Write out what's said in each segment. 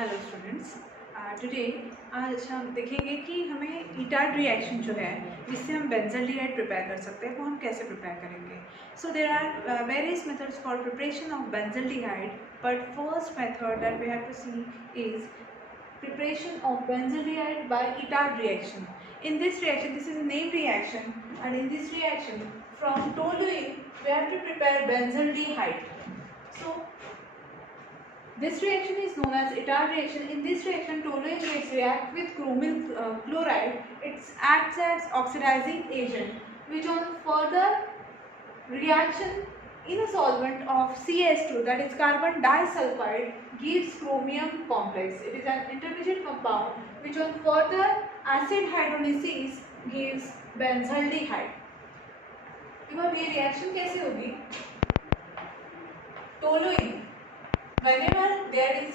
Hello students, today आज हम देखेंगे कि हमें ईटार्ड रिएक्शन जो है जिससे हम बेंजल्डिहाइड प्रिपेयर कर सकते हैं वो हम कैसे प्रिपेयर करेंगे। So there are various methods for preparation of benzaldehyde, but first method that we have to see is preparation of benzaldehyde by Itard reaction. In this reaction, this is a named reaction, and in this reaction from toluene we have to prepare benzaldehyde. So this reaction is known as Itard reaction. In this reaction, toluene gets react with chromium chloride. It acts as oxidizing agent, which on further reaction in a solvent of CH2, that is carbon disulfide, gives chromium complex. It is an intermediate compound which on further acid hydrolysis gives benzaldehyde. अब ये reaction कैसे होगी? Toluene, whenever there is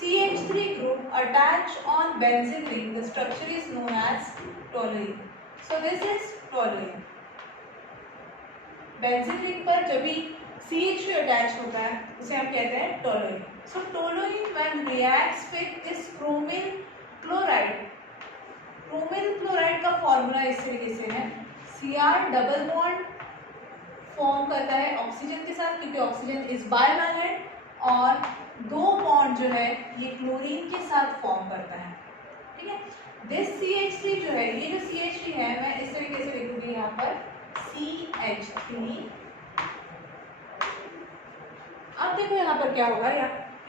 CH3 group attached on benzene ring, the structure is known as toluene. So this is toluene. Benzene ring पर जब भी CH2 attach होता है उसे हम कहते हैं toluene. So toluene when reacts with this chromyl chloride का फॉर्मूला इस तरीके से है. Cr डबल बॉन्ड फॉर्म करता है ऑक्सीजन के साथ क्योंकि ऑक्सीजन इज बायवैलेंट और दो बॉन्ड जो है ये क्लोरीन के साथ फॉर्म करता है. ठीक है. दिस CH3 जो है, ये जो CH3 है मैं इस तरीके से लिखूंगी यहाँ पर CH3. अब देखो यहाँ पर क्या होगा.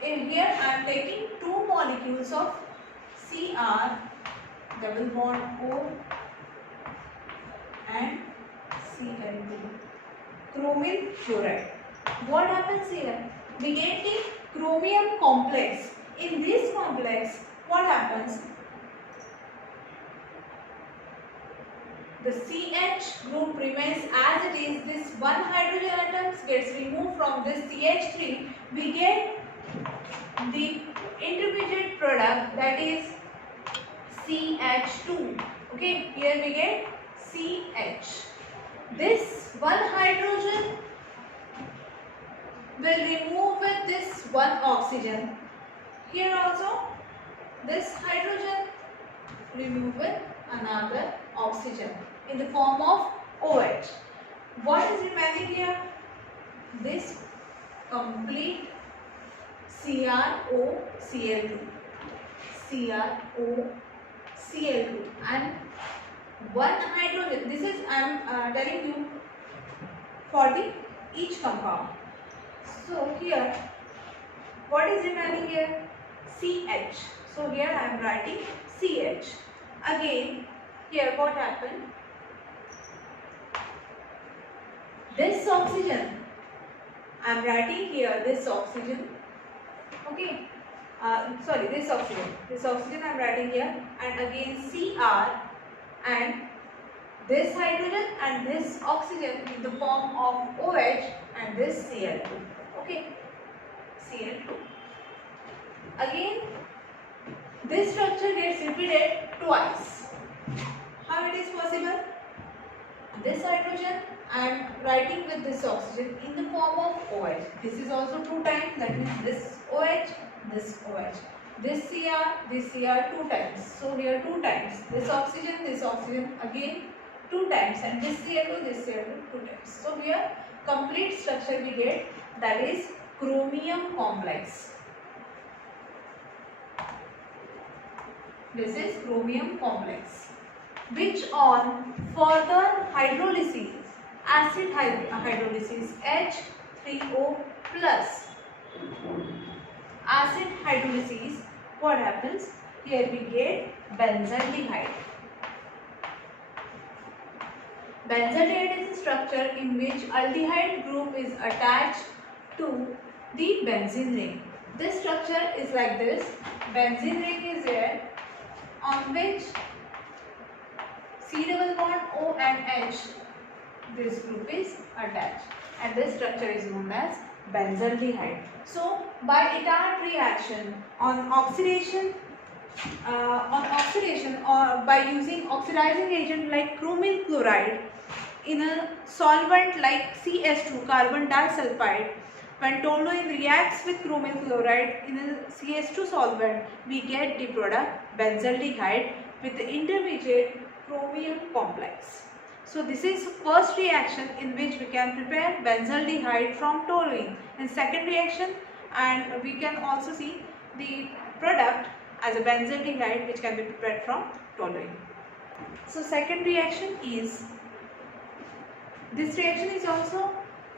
Here I am taking two molecules of Cr double bond O and Cl2 chromium chloride. What happens here? We get the chromium complex. In this complex, what happens? The CH group remains as it is. This one hydrogen atom gets removed from this CH3. We get the intermediate product, that is CH2. Okay, here we get CH. This one hydrogen will remove with this one oxygen. Here also this hydrogen remove with another oxygen in the form of OH. What is remaining here? This complete CrOCl2 and one hydrogen. This is I am telling you for the each compound. So here what is remaining here? CH. So here I am writing CH. Again here what happened? This oxygen, I am writing here this oxygen. Okay, sorry, this oxygen I am writing here, and again Cr and this hydrogen and this oxygen in the form of OH and this Cl2. Okay, Cl2. Again this structure gets repeated twice. How it is possible? This hydrogen I am writing with this oxygen in the form of OH. This is also 2 times, that means this OH, this OH. This Cr 2 times. So here 2 times. This oxygen again 2 times, and this Cl2 2 times. So here complete structure we get, that is chromium complex. This is chromium complex, which on further hydrolysis, acid hydrolysis H3O plus, acid hydrolysis, what happens? Here we get benzaldehyde. Benzaldehyde is a structure in which aldehyde group is attached to the benzene ring. This structure is like this. Benzene ring is there, on which C double bond O and H, this group is attached, and this structure is known as benzaldehyde. So by Itard reaction, on oxidation or by using oxidizing agent like chromium chloride in a solvent like CH2 carbon disulfide, when toluene reacts with chromium chloride in a CH2 solvent, we get the product benzaldehyde with the intermediate chromium complex. So this is first reaction in which we can prepare benzaldehyde from toluene. In second reaction, and we can also see the product as a benzaldehyde which can be prepared from toluene. So second reaction is, this reaction is also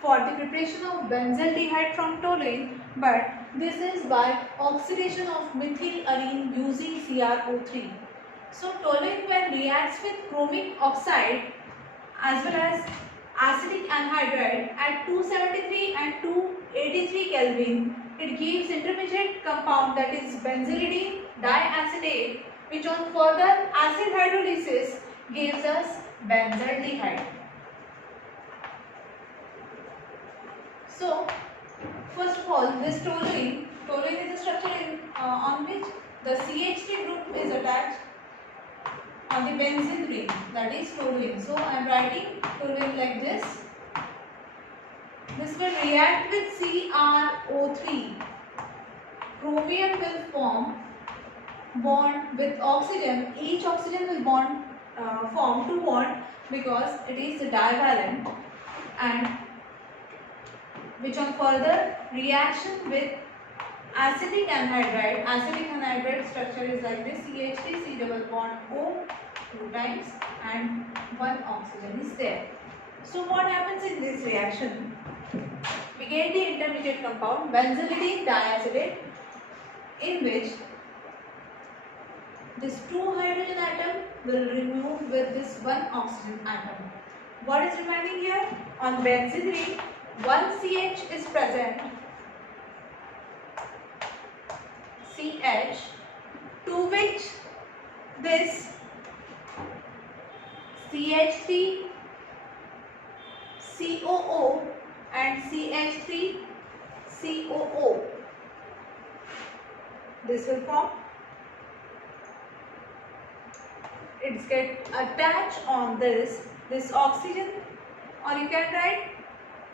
for the preparation of benzaldehyde from toluene, but this is by oxidation of methylarene using CrO3. So toluene, when reacts with chromic oxide as well as acetic anhydride at 273 and 283 Kelvin, it gives intermediate compound, that is benzalidene diacetate, which on further acid hydrolysis gives us benzaldehyde. So first of all, this toluene is a structure on which the CH3 group is attached on the benzene ring, that is toluene. So I am writing toluene like this. This will react with CrO3. Chromium will form bond with oxygen. Each oxygen will form two bonds because it is divalent, and which on further reaction with acetic anhydride structure is like this: CH3, C double bond O 2 times, and one oxygen is there. So what happens in this reaction? We get the intermediate compound benzalidene diacetate, in which this 2 hydrogen atom will remove with this 1 oxygen atom. What is remaining here? On benzene ring, 1 CH is present, CH, to which this CH3, COO and CH3, COO, this will form. It's get attached on this oxygen, or you can write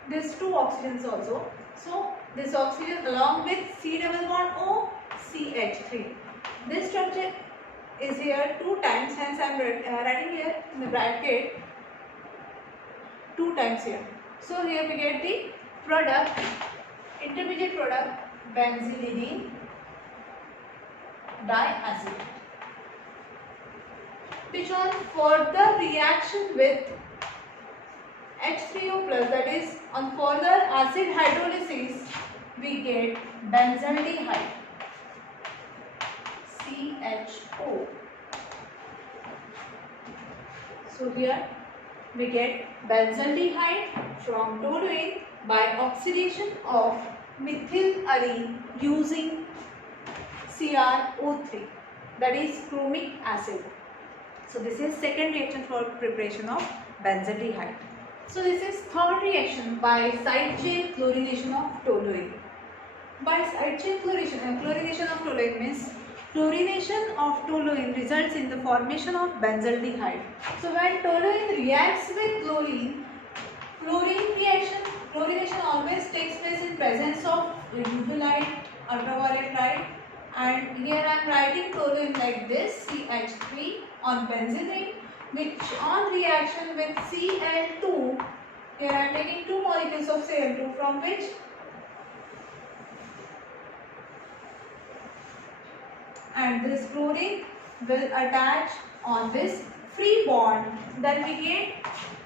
this 2 oxygens also. So this oxygen along with C double bond O, CH3. This structure is here 2 times, hence I am writing here in the bracket 2 times here. So here we get the product, intermediate product benzalidene diacetate, which on further reaction with H3O plus, that is on further acid hydrolysis, we get benzaldehyde, CHO. So here we get benzaldehyde from toluene by oxidation of methylarene using CrO3, that is chromic acid. So this is second reaction for preparation of benzaldehyde. So this is third reaction by side chain chlorination of toluene. By side chain chlorination of toluene means chlorination of toluene results in the formation of benzaldehyde. So when toluene reacts with chlorine, chlorination always takes place in presence of UV light, ultraviolet light, and here I am writing toluene like this, CH3 on benzene, which on reaction with Cl2, here I am taking 2 molecules of Cl2, from which and this chlorine will attach on this free bond. Then we get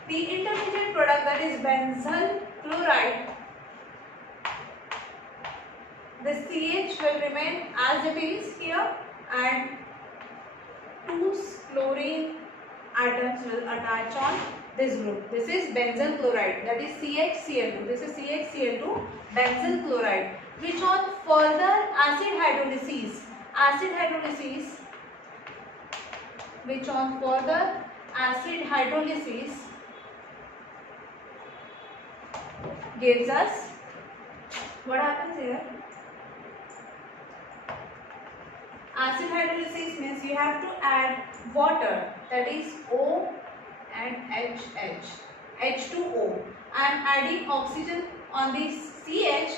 the intermediate product, that is benzyl chloride. The CH will remain as it is here, and 2 chlorine atoms will attach on this group. This is benzyl chloride, that is CHCl2. This is CHCl2 benzyl chloride, which on further acid hydrolysis, which on further acid hydrolysis gives us, what happens here? Acid hydrolysis means you have to add water, that is O and HH, H2O. I am adding oxygen on this CH,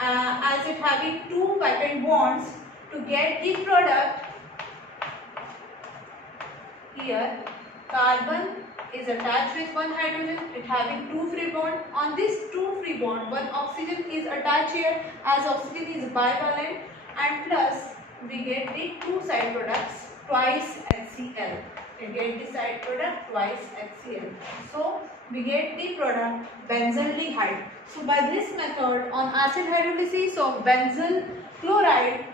as it having two covalent bonds. To get the product, here carbon is attached with one hydrogen, it having two free bond. On this two free bond, one oxygen is attached here, as oxygen is bivalent, and plus we get the two side products twice HCl. We get the side product twice HCl. So we get the product benzaldehyde. So by this method, on acid hydrolysis of benzyl chloride,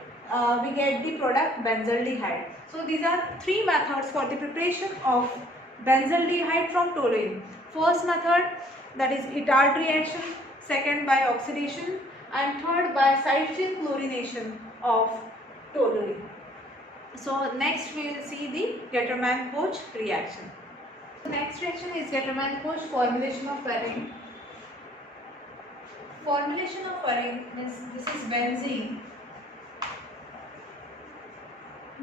we get the product benzaldehyde. So these are three methods for the preparation of benzaldehyde from toluene. First method, that is Itard reaction, second by oxidation, and third by side chain chlorination of toluene. So next we will see the Getterman-Koch reaction. The next reaction is Getterman-Koch formulation of furan. Formulation of furan means this is benzene.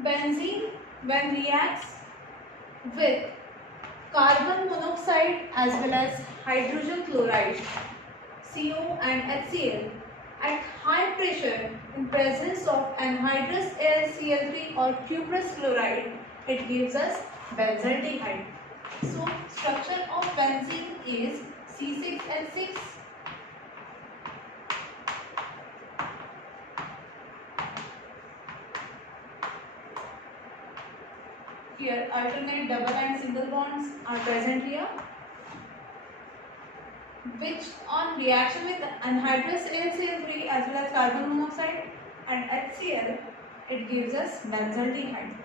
Benzene, when reacts with carbon monoxide as well as hydrogen chloride, CO and HCl, at high pressure in presence of anhydrous AlCl3 or cuprous chloride, it gives us benzaldehyde. So structure of benzene is C6H6. Here alternate double and single bonds are present here, which on reaction with anhydrous AlCl3 as well as carbon monoxide and HCl, it gives us benzaldehyde.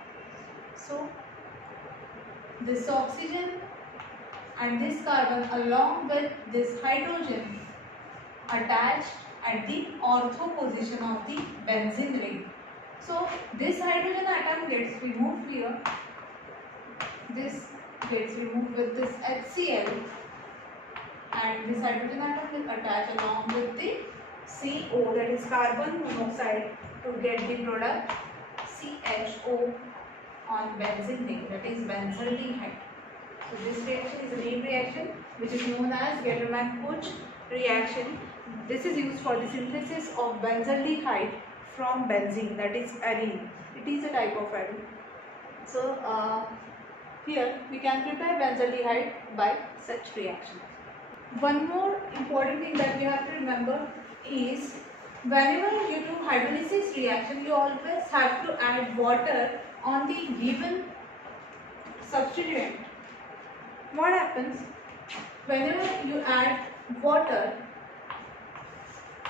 So this oxygen and this carbon along with this hydrogen attached at the ortho position of the benzene ring. So this hydrogen atom gets removed here. This gets removed with this HCl, and this hydrogen atom will attach along with the CO, that is carbon monoxide, to get the product CHO on benzene ring, that is benzaldehyde. So this reaction is a main reaction which is known as Getterman-Koch reaction. This is used for the synthesis of benzaldehyde from benzene, that is arene. It is a type of arene. So here we can prepare benzaldehyde by such reaction. One more important thing that you have to remember is whenever you do hydrolysis reaction, you always have to add water on the given substituent. What happens whenever you add water?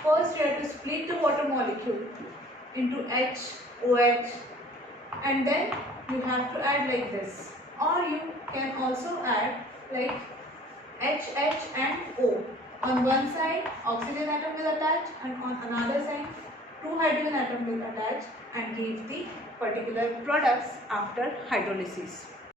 First you have to split the water molecule into H, OH, and then you have to add like this. Or you can also add like HH and O. On one side oxygen atom will attach, and on another side two hydrogen atom will attach and give the particular products after hydrolysis.